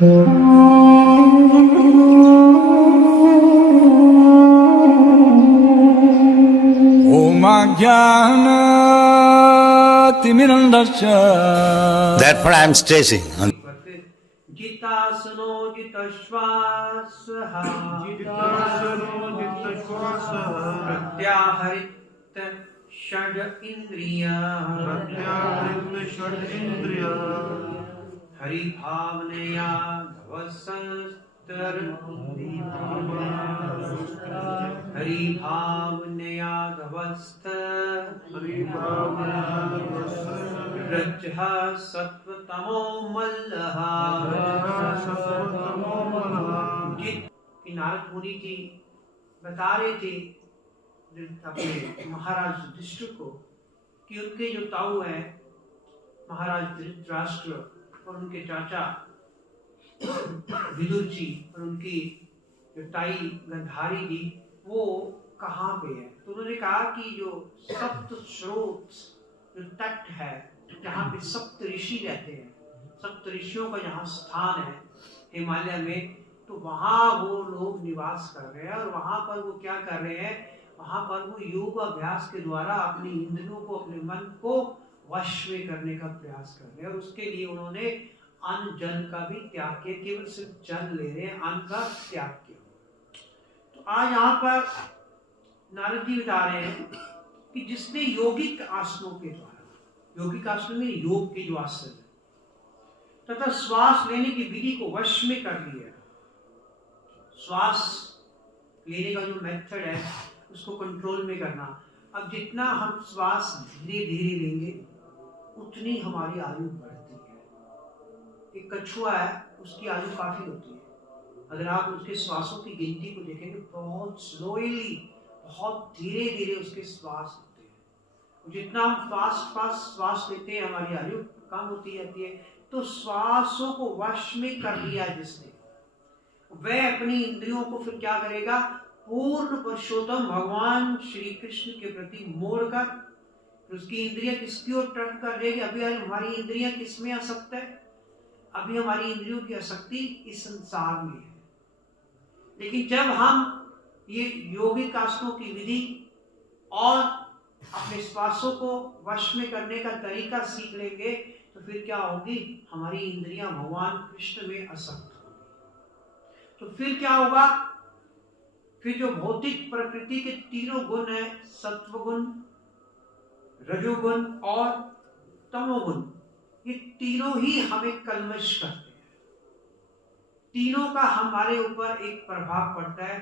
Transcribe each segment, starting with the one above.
Therefore I am stressing. जितासनो जितश्वासः प्रत्याहरित षड इंद्रिया हरिभावनया धवसस्तर हरिभावनया धवस्त रज्जः सत्वतमो मल्लः। नारद मुनि जी बता रहे थे अपने महाराज युधिष्ठिर को कि उनके जो ताऊ है महाराज धृतराष्ट्र और उनके चाचा विदुर जी और उनकी जो ताई गंधारी जी वो कहाँ पे है। तो उन्होंने कहा कि जो सप्त स्रोत जो तट है जहाँ पे सप्त ऋषि रहते हैं, सप्त ऋषियों का जहाँ स्थान है हिमालय में, तो वहाँ वो लोग निवास कर रहे हैं और वहाँ पर वो क्या कर रहे हैं, वहाँ पर वो योग अभ्यास के द्वारा अपनी इंद्रियों को अपने मन को वश में करने का प्रयास कर रहे हैं। और उसके लिए उन्होंने अन्न जल का भी त्याग किया, केवल सिर्फ जल ले रहे हैं, अन्न का त्याग किया। तो आज यहाँ पर नारद जी बता रहे हैं कि जिसने यौगिक आसनों के द्वारा, यौगिक आसन में योग के जो आसन है तथा श्वास लेने की विधि को वश में कर लिया, श्वास लेने का जो मेथड है उसको कंट्रोल में करना। अब जितना हम श्वास धीरे धीरे लेंगे उतनी हमारी आयु बढ़ती है। एक कछुआ है उसकी आयु काफी होती है, अगर आप उसके श्वासों की गिनती को देखेंगे बहुत स्लोली, बहुत धीरे धीरे उसके श्वास होते हैं। जितना हम फास्ट फास्ट श्वास लेते हैं हमारी आयु कम होती जाती है। तो श्वासों को वश में कर लिया जिसने, वह अपनी इंद्रियों को फिर क्या करेगा, पूर्ण पुरुषोत्तम भगवान श्री कृष्ण के प्रति मोड़कर उसकी इंद्रियां किसकी ओर टर्न कर देगी। अभी हमारी इंद्रियां किसमें आसक्त है, अभी हमारी इंद्रियों की आसक्ति इस संसार में है। लेकिन जब हम ये यौगिक आसनों की विधि और अपने श्वासों को वश में करने का तरीका सीख लेंगे तो फिर क्या होगी, हमारी इंद्रियां भगवान कृष्ण में आसक्त होंगी। तो फिर क्या होगा, फिर जो भौतिक प्रकृति के तीनों गुण है, सत्वगुण, रजोगुण और तमोगुण, ये तीनों ही हमें कलमश करते हैं। तीनों का हमारे ऊपर एक प्रभाव पड़ता है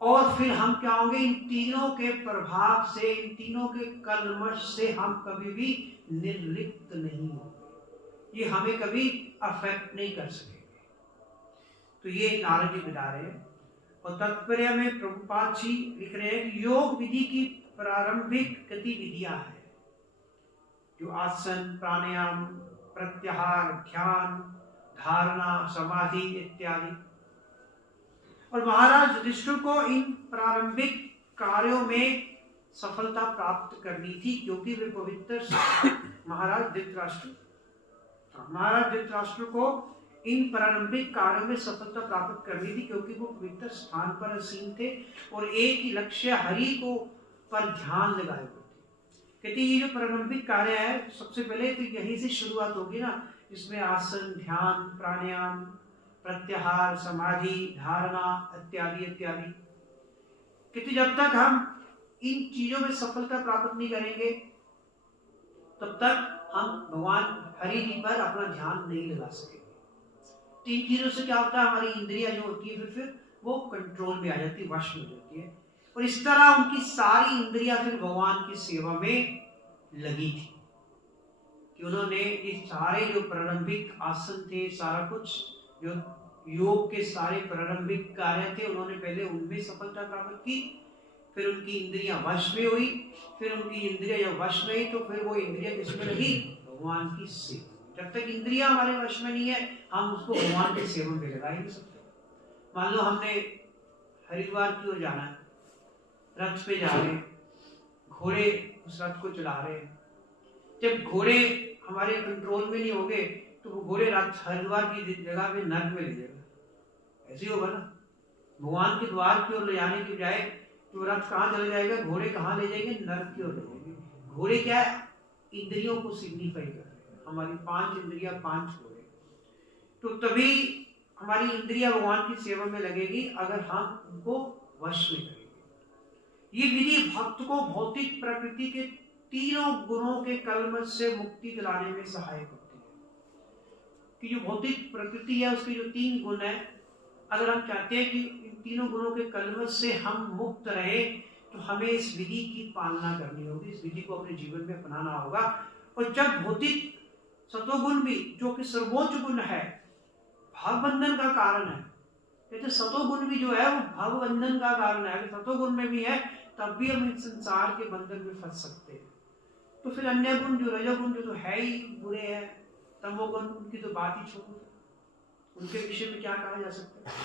और फिर हम क्या होंगे, इन तीनों के प्रभाव से, इन तीनों के कलमश से हम कभी भी निर्लिप्त नहीं होंगे, ये हमें कभी अफेक्ट नहीं कर सकेंगे। तो ये नारद जी बता रहे हैं। और तात्पर्य में प्रभुपाद जी लिख रहे हैं कि योग विधि की प्रारंभिक गतिविधियां हैं जो आसन, प्राणायाम, प्रत्याहार, ध्यान, धारणा, समाधि इत्यादि। और महाराज युधिष्ठिर को इन प्रारंभिक कार्यों में सफलता प्राप्त करनी थी क्योंकि वे पवित्र महाराज धृतराष्ट्र को इन प्रारंभिक कार्यों में सफलता प्राप्त करनी थी क्योंकि वो पवित्र स्थान पर आसीन थे और एक ही लक्ष्य हरि को पर ध्यान लगाए हुए थे। कहते ये जो प्रारंभिक कार्य है सबसे पहले तो यहीं से शुरुआत होगी ना, इसमें आसन, ध्यान, प्राणायाम, प्रत्याहार, समाधि, धारणा इत्यादि इत्यादि। कहते जब तक हम इन चीजों में सफलता प्राप्त नहीं करेंगे तब तक हम भगवान हरि जी पर अपना ध्यान नहीं लगा सकेंगे। तीन चीजों से क्या होता है, हमारी इंद्रियां जो होती है फिर वो कंट्रोल में आ जाती है, वश में हो जाती है। और इस तरह उनकी सारी इंद्रियां फिर भगवान की सेवा में लगी थी कि उन्होंने ये सारे जो प्रारंभिक आसन थे, सारा कुछ जो योग के सारे प्रारंभिक कार्य थे, उन्होंने पहले उनमें सफलता प्राप्त की, फिर उनकी इंद्रियां वश में हुई, फिर उनकी इंद्रियां जब वश में हुई तो फिर वो इंद्रियां किसमें लगी, भगवान की सेवा। जब तक इंद्रियां हमारे वश में नहीं है हम उसको भगवान के सेवा में लगा ही नहीं सकते। मान लो हमने हरिद्वार की ओर जाना है, रथ पे जा रहे हैं, घोड़े उस रथ को चला रहे हैं, जब घोड़े हमारे कंट्रोल में नहीं होंगे तो तो वो घोड़े हरिद्वार की जगह में नर्क में ले जाएगा, ऐसे ही होगा ना। भगवान के द्वार की ओर ले जाने की बजाय तो रथ कहाँ चले जाएगा, घोड़े कहाँ ले जाएंगे, नर्क की ओर ले जाएंगे। घोड़े क्या है, इंद्रियों को सिग्निफाई कर रहे हैं, हमारी 5 इंद्रियां 5 घोड़े। तो तभी हमारी इंद्रियां भगवान की सेवा में लगेगी अगर हम उनको वश में करेंगे। ये विधि भक्त को भौतिक प्रकृति के तीनों गुणों के कलमश से मुक्ति दिलाने में सहायक होती है। कि जो भौतिक प्रकृति है उसके जो 3 गुण है, अगर हम चाहते हैं कि इन तीनों गुणों के कलमश से हम मुक्त रहे तो हमें इस विधि की पालना करनी होगी, इस विधि को अपने जीवन में अपनाना होगा। और जब भौतिक सतोगुण भी, जो कि सर्वोच्च गुण है, भावबंधन का कारण है, कहते सतोगुण भी जो है वो भावबंधन का कारण है। अगर सतोगुण में भी है तब भी हम इस संसार के बंधन में फंस सकते हैं। तो फिर अन्य गुण जो रजोगुण जो तो है ही बुरे हैं, तमोगुण उनकी तो बात ही छोड़ो, उनके विषय में क्या कहा जा सकता है।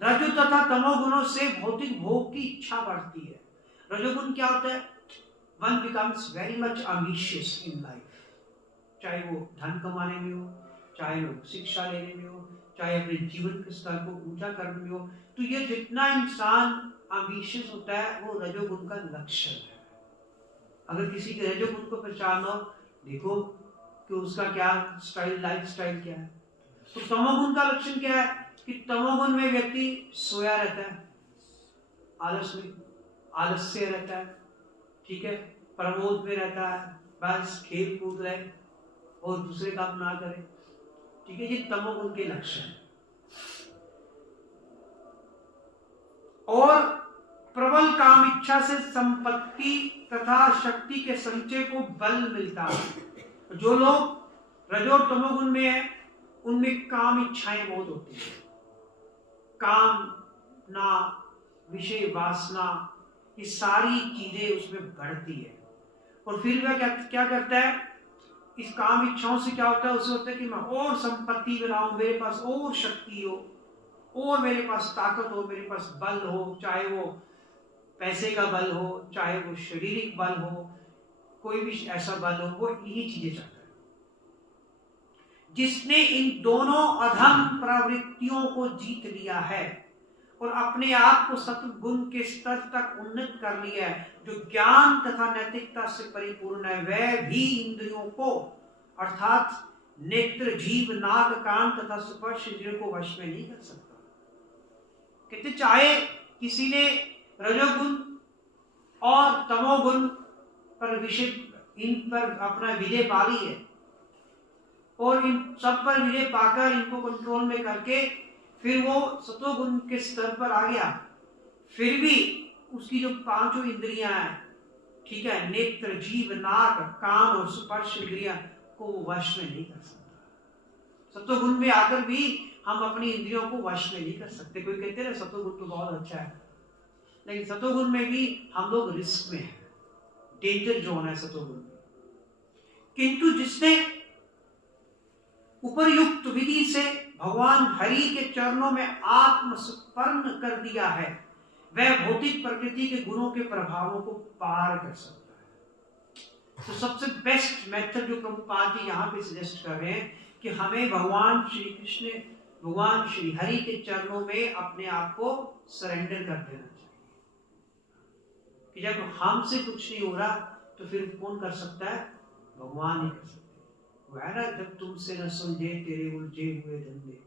रजो तथा तमोगुणों से भौतिक भोग की इच्छा बढ़ती है। रजोगुण क्या होता है, one becomes very much ambitious in life, चाहे वो धन कमाने में हो, चाहे वो शिक्षा लेने में हो, चाहे अपने जीवन के स्तर को ऊंचा करने में हो। तो ये जितना इंसान एम्बिशियस होता है वो रजोगुण का लक्षण है। अगर किसी के रजोगुण को पहचानो, देखो कि उसका क्या स्टाइल, लाइफ स्टाइल क्या है। तो तमोगुण का लक्षण क्या है कि तमोगुण में व्यक्ति सोया रहता है, आलस्य रहता है, ठीक है, प्रमोद में रहता है, बस खेल कूद रहे और दूसरे काम ना करे, ठीक है। ये तमोगुण के लक्षण। और प्रबल काम इच्छा से संपत्ति तथा शक्ति के संचय को बल मिलता है। जो लोग रजो और तमोगुण में है उनमें काम इच्छाएं बहुत होती है, काम ना विषय वासना, ये सारी चीजें उसमें बढ़ती है। और फिर वह क्या करता है, इस काम इच्छाओं से क्या होता है, उसे होता है कि मैं और संपत्ति बनाऊं, मेरे पास और शक्ति हो, और मेरे पास ताकत हो, मेरे पास बल हो, चाहे वो पैसे का बल हो, चाहे वो शारीरिक बल हो, कोई भी ऐसा बल हो, वो यही चीजें चाहता है। जिसने इन दोनों अधम प्रवृत्तियों को जीत लिया है और अपने आप को सत्गुण के स्तर तक उन्नत कर लिया है, जो ज्ञान तथा नैतिकता से परिपूर्ण है, वह भी इंद्रियों को अर्थात नेत्र, जीव, नाक, कान तथा स्पर्श इंद्रियों को वश में नहीं कर सकता। कहते चाहे किसी ने रजोगुण और तमोगुण पर विषय, इन पर अपना विजय पा ली है और इन सब पर विजय पाकर इनको कंट्रोल में करके फिर वो सतोगुण के स्तर पर आ गया, फिर भी उसकी जो 5 इंद्रियां हैं, ठीक है, नेत्र, जीव, नाक, कान और स्पर्श इंद्रियां को वो वश में नहीं कर सकता। सतोगुण में आकर भी हम अपनी इंद्रियों को वश में नहीं कर सकते। कोई कहते हैं सतोगुण तो बहुत अच्छा है, लेकिन सतोगुण में भी हम लोग रिस्क में हैं, डेंजर जोन है सतोगुण में। किंतु जिसने उपरयुक्त विधि से भगवान हरि के चरणों में आत्मसमर्पण कर दिया है, वह भौतिक प्रकृति के गुणों के प्रभावों को पार कर सकता है। तो सबसे बेस्ट मेथड जो प्रभुपाद जी यहाँ पे सजेस्ट कर रहे हैं कि हमें भगवान श्री कृष्ण, भगवान श्री हरि के चरणों में अपने आप को सरेंडर कर देना चाहिए। कि जब हमसे कुछ नहीं हो रहा तो फिर कौन कर सकता है, भगवान ही कर सकते हैं। वह ना, जब तुमसे न सुलझे तेरे उलझे हुए धंधे,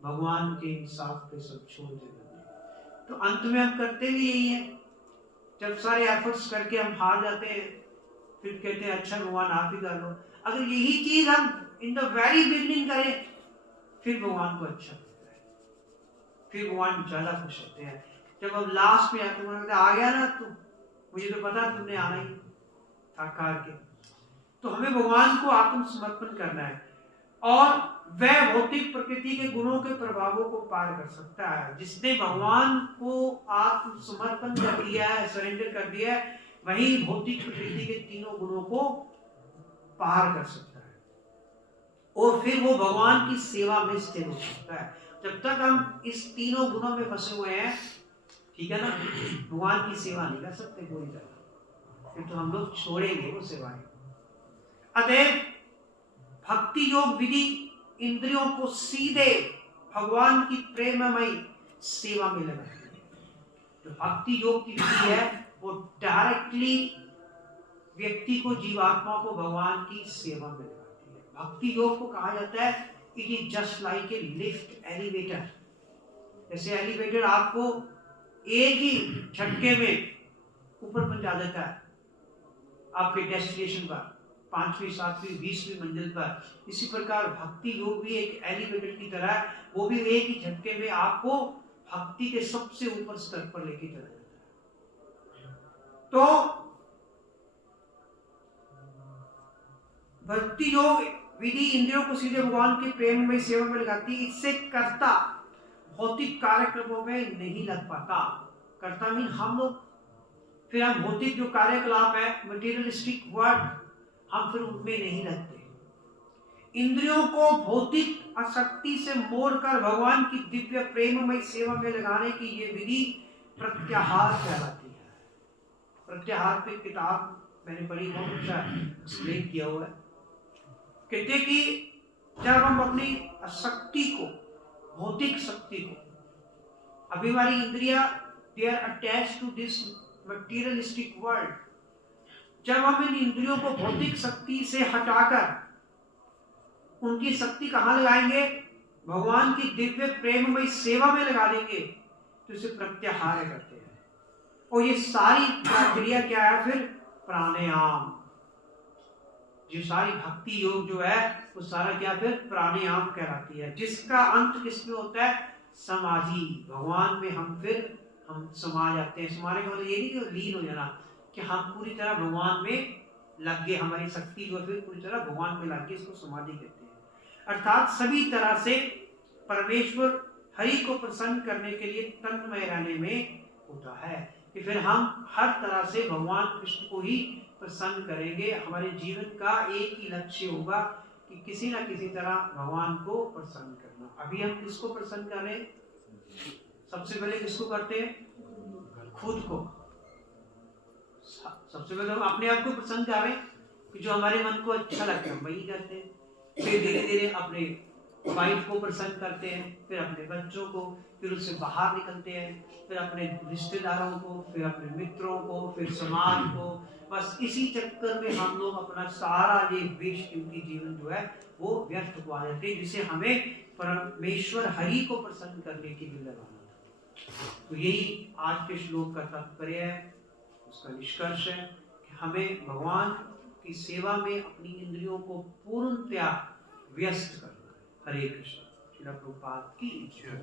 भगवान के इंसाफ पे सब छोड़ दे धंधे। तो अंत में हम करते भी यही है, जब सारे एफर्ट्स करके हम हार जाते हैं फिर कहते हैं अच्छा भगवान आप ही कर लो। अगर यही चीज हम इन द वेरी बिगिनिंग करें फिर भगवान को अच्छा लगता है, फिर भगवान ज्यादा खुश होते हैं। जब हम लास्ट में आते हैं, आ गया ना तू, मुझे तो पता तुमने आना ही था करके। तो हमें भगवान को आत्मसमर्पण करना है और वह भौतिक प्रकृति के गुणों के प्रभावों को पार कर सकता है। जिसने भगवान को आत्मसमर्पण कर दिया है, सरेंडर कर दिया है, वही भौतिक प्रकृति के तीनों गुणों को पार कर सकता है और फिर वो भगवान की सेवा में स्थिर हो सकता है। जब तक हम इस तीनों गुणों में फंसे हुए हैं, ठीक है ना, भगवान की सेवा नहीं कर सकते पूरी तरह, फिर तो हम लोग छोड़ेंगे वो सेवाएं। अतएव भक्ति योग विधि इंद्रियों को सीधे भगवान की प्रेममयी सेवा में लगाती है। जो भक्ति योग की विधि है वो डायरेक्टली व्यक्ति को, जीवात्मा को भगवान की सेवा में लगाती है। भक्ति योग को कहा जाता है it is just like a lift elevator. जैसे एलिवेटर आपको एक ही झटके में ऊपर पहुंचा देता है आपके डेस्टिनेशन पर, 5वीं 7वीं 20वीं मंजिल पर। इसी प्रकार भक्ति योग भी एक एलिवेटर की तरह है, वो भी एक ही झटके में आपको भक्ति के सबसे ऊपर स्तर पर लेके चला जाता है। तो भक्ति योग विधि इंद्रियों को सीधे भगवान के प्रेम में सेवा में लगाती है। इससे कर्ता भौतिक कार्यक्रमों में नहीं लग पाता। कर्ता मीन हम लोग, फिर हम भौतिक जो कार्यकलाप है, मटेरियलिस्टिक वर्क, हम फिर उनमें नहीं लगते। इंद्रियों को भौतिक आसक्ति से मोड़कर भगवान की दिव्य प्रेममय सेवा में लगाने की ये विधि प्रत्याहार कहलाती है। प्रत्याहार पे किताब मैंने पढ़ी, बहुत अच्छा एक्सप्लेन किया हुआ है। कहते कि जब हम अपनी आसक्ति को, भौतिक शक्ति को, अभी हमारी इंद्रिया they are attached to this materialistic world, जब हम इन इंद्रियों को भौतिक शक्ति से हटाकर उनकी शक्ति कहाँ लगाएंगे? भगवान की दिव्य प्रेममय सेवा में लगा देंगे, तो इसे प्रत्याहार कहते हैं। और ये सारी प्रक्रिया क्या है? फिर प्राणायाम। जो सारी भक्ति योग जो है वो सारा क्या फिर प्राणायाम कहलाती है, जिसका अंत किसमें होता है? समाधि। भगवान में हम समा जाते हैं। समाने का मतलब ये नहीं कि लीन हो जाना, कि हम पूरी तरह भगवान में लग गए, हमारी शक्ति जो फिर पूरी तरह भगवान में लग गई, इसको समाधि कहते हैं। अर्थात सभी तरह से परमेश्वर हरि को प्रसन्न करने के लिए तन्मय रहने में होता है कि फिर हम हर तरह से भगवान कृष्ण को ही प्रसन्न करेंगे। हमारे जीवन का एक ही लक्ष्य होगा कि किसी न किसी तरह भगवान को प्रसन्न करना। अभी हम किसको प्रसन्न कर रहे हैं? सबसे पहले किसको करते हैं? खुद को। सबसे पहले हम अपने आप को प्रसन्न कर रहे हैं कि जो हमारे मन को अच्छा लगता है हम वही करते हैं। फिर धीरे धीरे अपने वाइफ को प्रसन्न करते हैं, फिर अपने बच्चों को, फिर उससे बाहर निकलते हैं, फिर अपने रिश्तेदारों को, फिर अपने मित्रों को, फिर समाज को। बस इसी चक्कर में हम लोग अपना सारा ये बेशकीमती जीवन जो है वो व्यर्थ हुआ जाते हैं, जिसे हमें परमेश्वर हरि को प्रसन्न करने के लिए लगाना था। तो यही आज के श्लोक का तात्पर्य है, उसका निष्कर्ष है कि हमें भगवान की सेवा में अपनी इंद्रियों को पूर्णतया व्यस्त करना है। हरे कृष्ण। श्रील प्रभुपाद की जय।